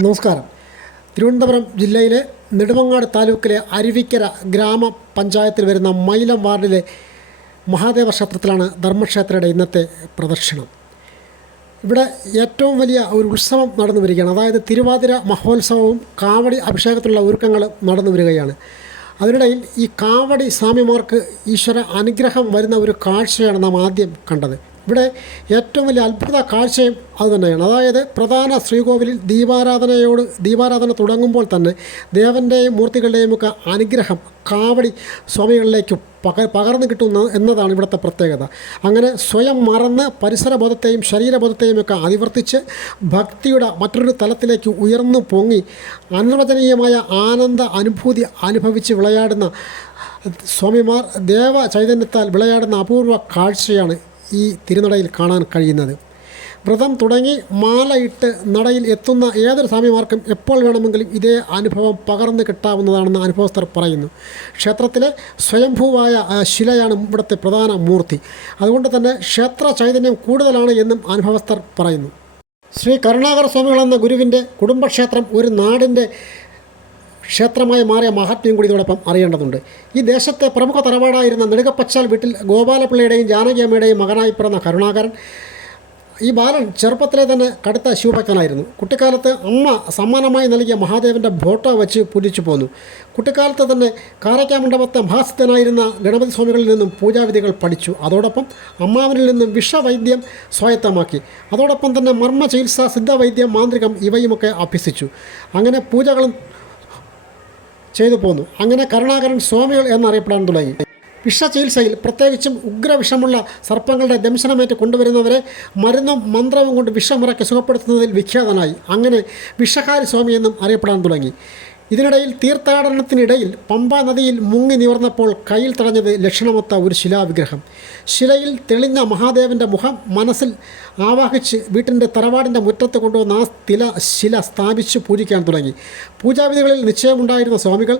നമസ്കാരം. തിരുവനന്തപുരം ജില്ലയിലെ നെടുമങ്ങാട് താലൂക്കിലെ അരുവിക്കര ഗ്രാമപഞ്ചായത്തിൽ വരുന്ന മൈലം വാർഡിലെ മഹാദേവ ക്ഷേത്രത്തിലാണ് ധർമ്മക്ഷേത്രയുടെ ഇന്നത്തെ പ്രദർശനം. ഇവിടെ ഏറ്റവും വലിയ ഒരു ഉത്സവം നടന്നു വരികയാണ്. അതായത് തിരുവാതിര മഹോത്സവവും കാവടി അഭിഷേകത്തിലുള്ള ഒരുക്കങ്ങൾ നടന്നു വരികയാണ്. അതിനിടയിൽ ഈ കാവടി സ്വാമിമാർക്ക് ഈശ്വര അനുഗ്രഹം വരുന്ന ഒരു കാഴ്ചയാണ് നാം ആദ്യം കണ്ടത്. ഇവിടെ ഏറ്റവും വലിയ അത്ഭുത കാഴ്ചയും അതുതന്നെയാണ്. അതായത് പ്രധാന ശ്രീകോവിലിൽ ദീപാരാധന തുടങ്ങുമ്പോൾ തന്നെ ദേവൻ്റെയും മൂർത്തികളുടെയും ഒക്കെ അനുഗ്രഹം കാവടി സ്വാമികളിലേക്ക് പകർന്നു കിട്ടുന്നു എന്നതാണ് ഇവിടുത്തെ പ്രത്യേകത. അങ്ങനെ സ്വയം മറന്ന് പരിസരബോധത്തെയും ശരീരബോധത്തെയും ഒക്കെ അതിവർത്തിച്ച് ഭക്തിയുടെ മറ്റൊരു തലത്തിലേക്ക് ഉയർന്നു പൊങ്ങി അനിർവചനീയമായ ആനന്ദ അനുഭൂതി അനുഭവിച്ച് വിളയാടുന്ന സ്വാമിമാർ ദേവ ചൈതന്യത്താൽ വിളയാടുന്ന അപൂർവ കാഴ്ചയാണ് ഈ തിരുനടയിൽ കാണാൻ കഴിയുന്നത്. വ്രതം തുടങ്ങി മാലയിട്ട് നടയിൽ എത്തുന്ന ഏതൊരു സ്വാമിമാർക്കും എപ്പോൾ വേണമെങ്കിലും ഇതേ അനുഭവം പകർന്നു കിട്ടാവുന്നതാണെന്ന് അനുഭവസ്ഥർ പറയുന്നു. ക്ഷേത്രത്തിലെ സ്വയംഭൂവായ ശിലയാണ് ഇവിടുത്തെ പ്രധാന മൂർത്തി. അതുകൊണ്ട് തന്നെ ക്ഷേത്ര ചൈതന്യം കൂടുതലാണ് എന്നും അനുഭവസ്ഥർ പറയുന്നു. ശ്രീ കരുണാകര സ്വാമികളെന്ന ഗുരുവിൻ്റെ കുടുംബക്ഷേത്രം ഒരു നാടിൻ്റെ ക്ഷേത്രമായി മാറിയ മഹാത്മ്യം കൂടി ഇതോടൊപ്പം അറിയേണ്ടതുണ്ട്. ഈ ദേശത്തെ പ്രമുഖ തറവാടായിരുന്ന നെടുകപ്പച്ചാൽ വീട്ടിൽ ഗോപാലപിള്ളയുടെയും ജാനകിയമ്മയുടെയും മകനായി പിറന്ന കരുണാകരൻ, ഈ ബാലൻ ചെറുപ്പത്തിലെ തന്നെ കടുത്ത ശിവഭക്തനായിരുന്നു. കുട്ടിക്കാലത്ത് അമ്മ സമ്മാനമായി നൽകിയ മഹാദേവൻ്റെ ഫോട്ടോ വെച്ച് പൂജിച്ചു പോന്നു. കുട്ടിക്കാലത്ത് തന്നെ കാരയ്ക്കാമണ്ഡപത്തെ മഹാസിദ്ധനായിരുന്ന ഗണപതി സ്വാമികളിൽ നിന്നും പൂജാവിധികൾ പഠിച്ചു. അതോടൊപ്പം അമ്മാവനിൽ നിന്നും വിഷവൈദ്യം സ്വായത്തമാക്കി. അതോടൊപ്പം തന്നെ മർമ്മ ചികിത്സ, സിദ്ധവൈദ്യം, മാന്ത്രികം ഇവയുമൊക്കെ അഭ്യസിച്ചു. അങ്ങനെ പൂജകളും ചെയ്തു പോന്നു. അങ്ങനെ കരുണാകരൻ സ്വാമികൾ എന്നറിയപ്പെടാൻ തുടങ്ങി. വിഷചികിത്സയിൽ പ്രത്യേകിച്ചും ഉഗ്രവിഷമുള്ള സർപ്പങ്ങളുടെ ദംശനമേറ്റ് കൊണ്ടുവരുന്നവരെ മരുന്നും മന്ത്രവും കൊണ്ട് വിഷമുറയ്ക്ക് സുഖപ്പെടുത്തുന്നതിൽ വിഖ്യാതനായി. അങ്ങനെ വിഷഹാരി സ്വാമി എന്നും അറിയപ്പെടാൻ തുടങ്ങി. ഇതിനിടയിൽ തീർത്ഥാടനത്തിനിടയിൽ പമ്പാ നദിയിൽ മുങ്ങി നിവർന്നപ്പോൾ കയ്യിൽ തടഞ്ഞത് ലക്ഷണമൊത്ത ഒരു ശിലാവിഗ്രഹം. ശിലയിൽ തെളിഞ്ഞ മഹാദേവൻ്റെ മുഖം മനസ്സിൽ ആവാഹിച്ച് വീട്ടിൻ്റെ തറവാടിൻ്റെ മുറ്റത്ത് കൊണ്ടുവന്ന് ആ ശില സ്ഥാപിച്ച് പൂജിക്കാൻ തുടങ്ങി. പൂജാവിധികളിൽ നിശ്ചയമുണ്ടായിരുന്ന സ്വാമികൾ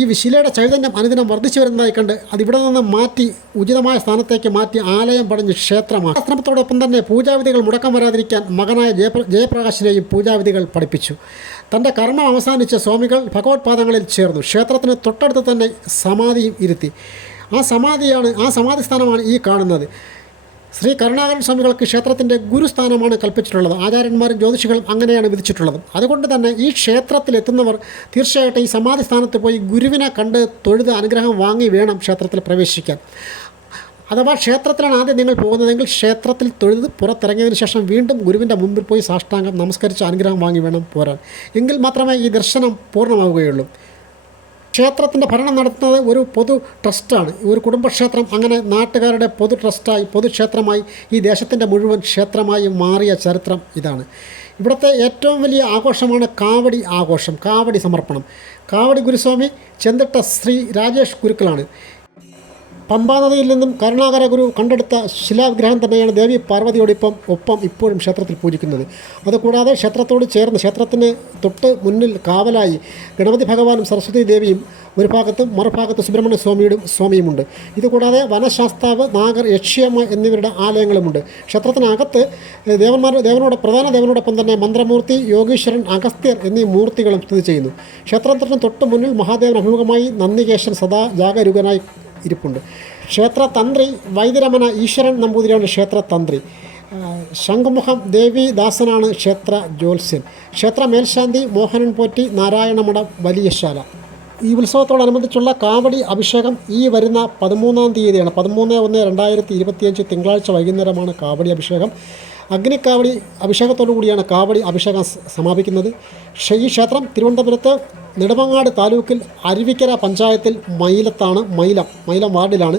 ഈ ശിലയുടെ ചൈതന്യം അനുദിനം വർദ്ധിച്ചു വരുന്നതായി കണ്ട് അതിവിടെ നിന്ന് മാറ്റി ഉചിതമായ സ്ഥാനത്തേക്ക് മാറ്റി ആലയം പണിഞ്ഞ് ക്ഷേത്രമാക്കി. ശ്രമത്തോടൊപ്പം തന്നെ പൂജാവിധികൾ മുടക്കം വരാതിരിക്കാൻ മകനായ ജയപ്രകാശിനെയും പൂജാവിധികൾ പഠിപ്പിച്ചു. തൻ്റെ കർമ്മം അവസാനിച്ച സ്വാമികൾ ഭഗവത്പാദങ്ങളിൽ ചേർന്നു. ക്ഷേത്രത്തിന് തൊട്ടടുത്ത് തന്നെ സമാധിയും ഇരുത്തി. ആ സമാധി സ്ഥാനമാണ് ഈ കാണുന്നത്. ശ്രീ കരുണാകരൻ സ്വാമികൾക്ക് ക്ഷേത്രത്തിൻ്റെ ഗുരുസ്ഥാനമാണ് കൽപ്പിച്ചിട്ടുള്ളത്. ആചാര്യന്മാരും ജ്യോതിഷികളും അങ്ങനെയാണ് വിധിച്ചിട്ടുള്ളത്. അതുകൊണ്ട് തന്നെ ഈ ക്ഷേത്രത്തിലെത്തുന്നവർ തീർച്ചയായിട്ടും ഈ സമാധി സ്ഥാനത്ത് പോയി ഗുരുവിനെ കണ്ട് തൊഴുത് അനുഗ്രഹം വാങ്ങി വേണം ക്ഷേത്രത്തിൽ പ്രവേശിക്കാൻ. അഥവാ ക്ഷേത്രത്തിലാണ് ആദ്യം നിങ്ങൾ പോകുന്നതെങ്കിൽ ക്ഷേത്രത്തിൽ തൊഴുത് പുറത്തിറങ്ങിയതിന് ശേഷം വീണ്ടും ഗുരുവിൻ്റെ മുമ്പിൽ പോയി സാഷ്ടാംഗം നമസ്കരിച്ച് അനുഗ്രഹം വാങ്ങി വേണം പോരാൻ. എങ്കിൽ മാത്രമേ ഈ ദർശനം പൂർണ്ണമാവുകയുള്ളൂ. ക്ഷേത്രത്തിൻ്റെ ഭരണം നടത്തുന്നത് ഒരു പൊതു ട്രസ്റ്റാണ്. ഒരു കുടുംബക്ഷേത്രം അങ്ങനെ നാട്ടുകാരുടെ പൊതു ട്രസ്റ്റായി പൊതുക്ഷേത്രമായി ഈ ദേശത്തിൻ്റെ മുഴുവൻ ക്ഷേത്രമായി മാറിയ ചരിത്രം ഇതാണ്. ഇവിടുത്തെ ഏറ്റവും വലിയ ആഘോഷമാണ് കാവടി ആഘോഷം, കാവടി സമർപ്പണം. കാവടി ഗുരുസ്വാമി ചെന്തിട്ട ശ്രീ രാജേഷ് ഗുരുക്കളാണ്. പമ്പാ നദിയിൽ നിന്നും കരുണാകര ഗുരു കണ്ടെടുത്ത ശിലാവിഗ്രഹം തന്നെയാണ് ദേവി പാർവതിയോടൊപ്പം ഇപ്പോഴും ക്ഷേത്രത്തിൽ പൂജിക്കുന്നത്. അതുകൂടാതെ ക്ഷേത്രത്തോട് ചേർന്ന് ക്ഷേത്രത്തിന് തൊട്ട് മുന്നിൽ കാവലായി ഗണപതി ഭഗവാനും സരസ്വതി ദേവിയും ഒരു ഭാഗത്തും മറുഭാഗത്ത് സുബ്രഹ്മണ്യ സ്വാമിയുമുണ്ട്. ഇതുകൂടാതെ വനശാസ്താവ്, നാഗർ, യക്ഷിയമ്മ എന്നിവരുടെ ആലയങ്ങളുമുണ്ട്. ക്ഷേത്രത്തിനകത്ത് പ്രധാന ദേവനോടൊപ്പം തന്നെ മന്ത്രമൂർത്തി, യോഗീശ്വരൻ, അഗസ്ത്യർ എന്നീ മൂർത്തികളും സ്ഥിതി ചെയ്യുന്നു. ക്ഷേത്രത്തിന് തൊട്ട് മുന്നിൽ മഹാദേവൻ അഭിമുഖമായി നന്ദികേശൻ സദാ ജാഗരൂകനായി ഇരിപ്പുണ്ട്. ക്ഷേത്രതന്ത്രി വൈദ്യരമന ഈശ്വരൻ നമ്പൂതിരിയാണ് ക്ഷേത്രതന്ത്രി. ശംഖുമുഖം ദേവിദാസനാണ് ക്ഷേത്ര ജ്യോത്സ്യൻ. ക്ഷേത്ര മേൽശാന്തി മോഹനൻ പോറ്റി, നാരായണമഠം വലിയശാല. ഈ ഉത്സവത്തോടനുബന്ധിച്ചുള്ള കാവടി അഭിഷേകം ഈ വരുന്ന 13-ാം തീയതിയാണ്. 13/1/2025 തിങ്കളാഴ്ച വൈകുന്നേരമാണ് കാവടി അഭിഷേകം. അഗ്നിക്കാവടി അഭിഷേകത്തോടു കൂടിയാണ് കാവടി അഭിഷേകം സമാപിക്കുന്നത്. ഈ ക്ഷേത്രം തിരുവനന്തപുരത്ത് നെടുമങ്ങാട് താലൂക്കിൽ അരുവിക്കര പഞ്ചായത്തിൽ മൈലത്താണ്. മൈലം വാർഡിലാണ്.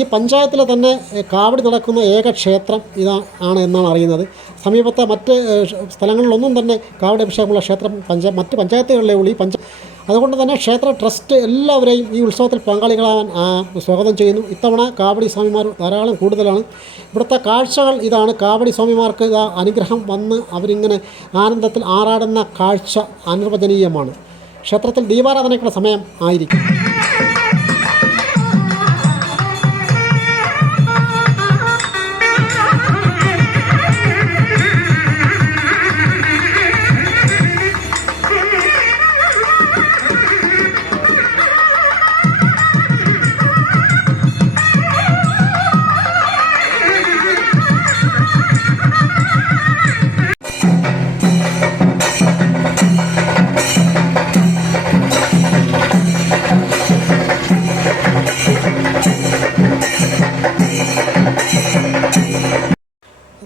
ഈ പഞ്ചായത്തിലെ തന്നെ കാവടി നടക്കുന്ന ഏക ക്ഷേത്രം ഇതാണ് എന്നാണ് അറിയുന്നത്. സമീപത്തെ മറ്റ് സ്ഥലങ്ങളിലൊന്നും തന്നെ കാവടി അഭിഷേകമുള്ള ക്ഷേത്രം മറ്റ് പഞ്ചായത്തുകളിലേ ഉള്ളൂ. അതുകൊണ്ട് തന്നെ ക്ഷേത്ര ട്രസ്റ്റ് എല്ലാവരെയും ഈ ഉത്സവത്തിൽ പങ്കാളികളാവാൻ സ്വാഗതം ചെയ്യുന്നു. ഇത്തവണ കാവടി സ്വാമിമാർ ധാരാളം കൂടുതലാണ്. ഇവിടുത്തെ കാഴ്ചകൾ ഇതാണ്. കാവടി സ്വാമിമാർക്ക് അനുഗ്രഹം വന്ന് അവരിങ്ങനെ ആനന്ദത്തിൽ ആറാടുന്ന കാഴ്ച അനിർവചനീയമാണ്. ക്ഷേത്രത്തിൽ ദീപാരാധനയ്ക്കുള്ള സമയം ആയിരിക്കും.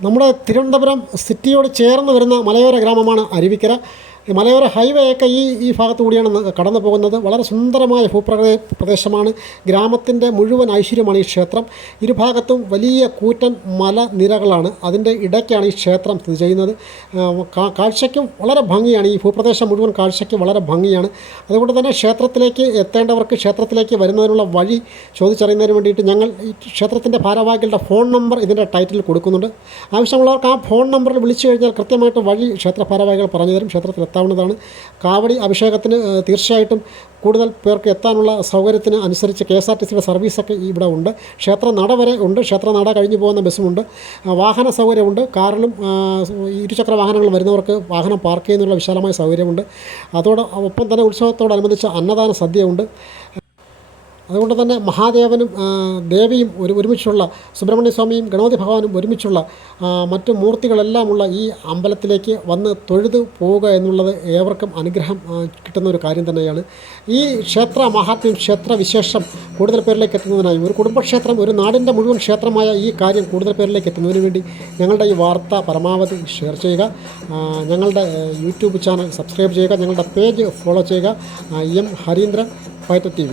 നമ്മുടെ തിരുവനന്തപുരം സിറ്റിയോട് ചേർന്ന് വരുന്ന മലയോര ഗ്രാമമാണ് അരുവിക്കര. ഈ മലയോര ഹൈവേ ഒക്കെ ഈ ഭാഗത്തു കൂടിയാണ് കടന്നു പോകുന്നത്. വളരെ സുന്ദരമായ പ്രദേശമാണ്. ഗ്രാമത്തിൻ്റെ മുഴുവൻ ഐശ്വര്യമാണ് ഈ ക്ഷേത്രം. ഇരുഭാഗത്തും വലിയ കൂറ്റൻ മലനിരകളാണ്. അതിൻ്റെ ഇടയ്ക്കാണ് ഈ ക്ഷേത്രം സ്ഥിതി ചെയ്യുന്നത്. കാഴ്ചയ്ക്കും വളരെ ഭംഗിയാണ്. ഈ ഭൂപ്രദേശം മുഴുവൻ കാഴ്ചയ്ക്ക് വളരെ ഭംഗിയാണ്. അതുകൊണ്ട് തന്നെ ക്ഷേത്രത്തിലേക്ക് എത്തേണ്ടവർക്ക് ക്ഷേത്രത്തിലേക്ക് വരുന്നതിനുള്ള വഴി ചോദിച്ചറിയുന്നതിന് വേണ്ടിയിട്ട് ഞങ്ങൾ ഈ ക്ഷേത്രത്തിൻ്റെ ഭാരവാഹികളുടെ ഫോൺ നമ്പർ ഇതിൻ്റെ ടൈറ്റിൽ കൊടുക്കുന്നുണ്ട്. ആവശ്യമുള്ളവർക്ക് ആ ഫോൺ നമ്പറിൽ വിളിച്ചു കഴിഞ്ഞാൽ കൃത്യമായിട്ട് വഴി ക്ഷേത്ര ഭാരവാഹികൾ പറഞ്ഞു തരും. ക്ഷേത്രത്തിൽ എത്താവുന്നതാണ്. കാവടി അഭിഷേകത്തിന് തീർച്ചയായിട്ടും കൂടുതൽ പേർക്ക് എത്താനുള്ള സൗകര്യത്തിന് അനുസരിച്ച് KSRTCയുടെ സർവീസൊക്കെ ഇവിടെ ഉണ്ട്. ക്ഷേത്രനട വരെ ഉണ്ട്. ക്ഷേത്രനട കഴിഞ്ഞു പോകുന്ന ബസ്സുമുണ്ട്. വാഹന സൗകര്യമുണ്ട്. കാറിലും ഇരുചക്ര വാഹനങ്ങൾ വരുന്നവർക്ക് വാഹനം പാർക്ക് ചെയ്യുന്നതിനുള്ള വിശാലമായ സൗകര്യമുണ്ട്. അതോടൊപ്പം തന്നെ ഉത്സവത്തോടനുബന്ധിച്ച് അന്നദാന സദ്യയുണ്ട്. അതുകൊണ്ട് തന്നെ മഹാദേവനും ദേവിയും ഒരുമിച്ചുള്ള, സുബ്രഹ്മണ്യ സ്വാമിയും ഗണപതി ഭഗവാനും ഒരുമിച്ചുള്ള മറ്റു മൂർത്തികളെല്ലാമുള്ള ഈ അമ്പലത്തിലേക്ക് വന്ന് തൊഴുതു പോവുക എന്നുള്ളത് ഏവർക്കും അനുഗ്രഹം കിട്ടുന്ന ഒരു കാര്യം തന്നെയാണ്. ഈ ക്ഷേത്ര മഹാത്മ്യം, ക്ഷേത്രവിശേഷം കൂടുതൽ പേരിലേക്ക് എത്തുന്നതിനായി, ഒരു കുടുംബക്ഷേത്രം, ഒരു നാടിൻ്റെ മുഴുവൻ ക്ഷേത്രമായ ഈ കാര്യം കൂടുതൽ പേരിലേക്ക് എത്തുന്നതിന് വേണ്ടി ഞങ്ങളുടെ ഈ വാർത്ത പരമാവധി ഷെയർ ചെയ്യുക. ഞങ്ങളുടെ യൂട്യൂബ് ചാനൽ സബ്സ്ക്രൈബ് ചെയ്യുക. ഞങ്ങളുടെ പേജ് ഫോളോ ചെയ്യുക. M Harindran, fighter TV.